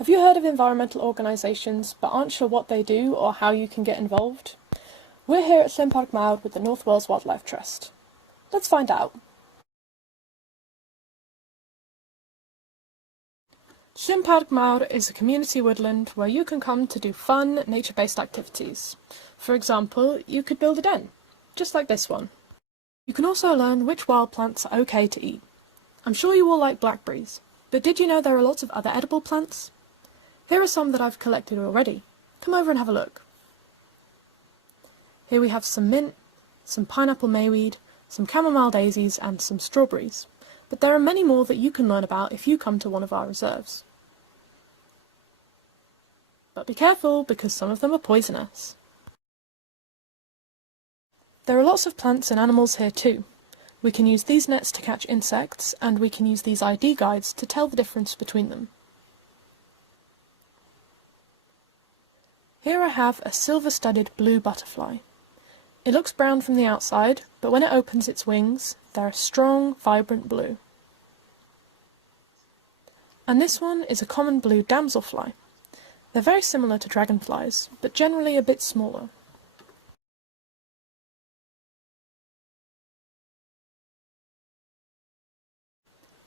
Have you heard of environmental organisations but aren't sure what they do or how you can get involved? We're here at Llyn Parc Mawr with the North Wales Wildlife Trust. Let's find out. Llyn Parc Mawr is a community woodland where you can come to do fun, nature-based activities. For example, you could build a den, just like this one. You can also learn which wild plants are okay to eat. I'm sure you all like blackberries, but did you know there are lots of other edible plants? Here are some that I've collected already. Come over and have a look. Here we have some mint, some pineapple mayweed, some chamomile daisies and some strawberries. But there are many more that you can learn about if you come to one of our reserves. But be careful, because some of them are poisonous. There are lots of plants and animals here too. We can use these nets to catch insects, and we can use these ID guides to tell the difference between them. Here I have a silver-studded blue butterfly. It looks brown from the outside, but when it opens its wings, they're a strong, vibrant blue. And this one is a common blue damselfly. They're very similar to dragonflies, but generally a bit smaller.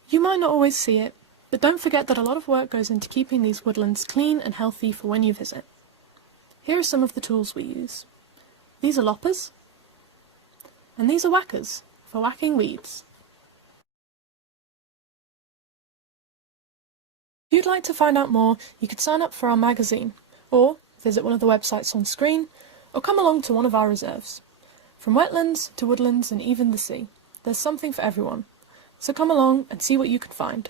You might not always see it, but don't forget that a lot of work goes into keeping these woodlands clean and healthy for when you visit. Here are some of the tools we use. These are loppers, and these are whackers, for whacking weeds. If you'd like to find out more, you could sign up for our magazine, or visit one of the websites on screen, or come along to one of our reserves. From wetlands to woodlands and even the sea, there's something for everyone, so come along and see what you can find.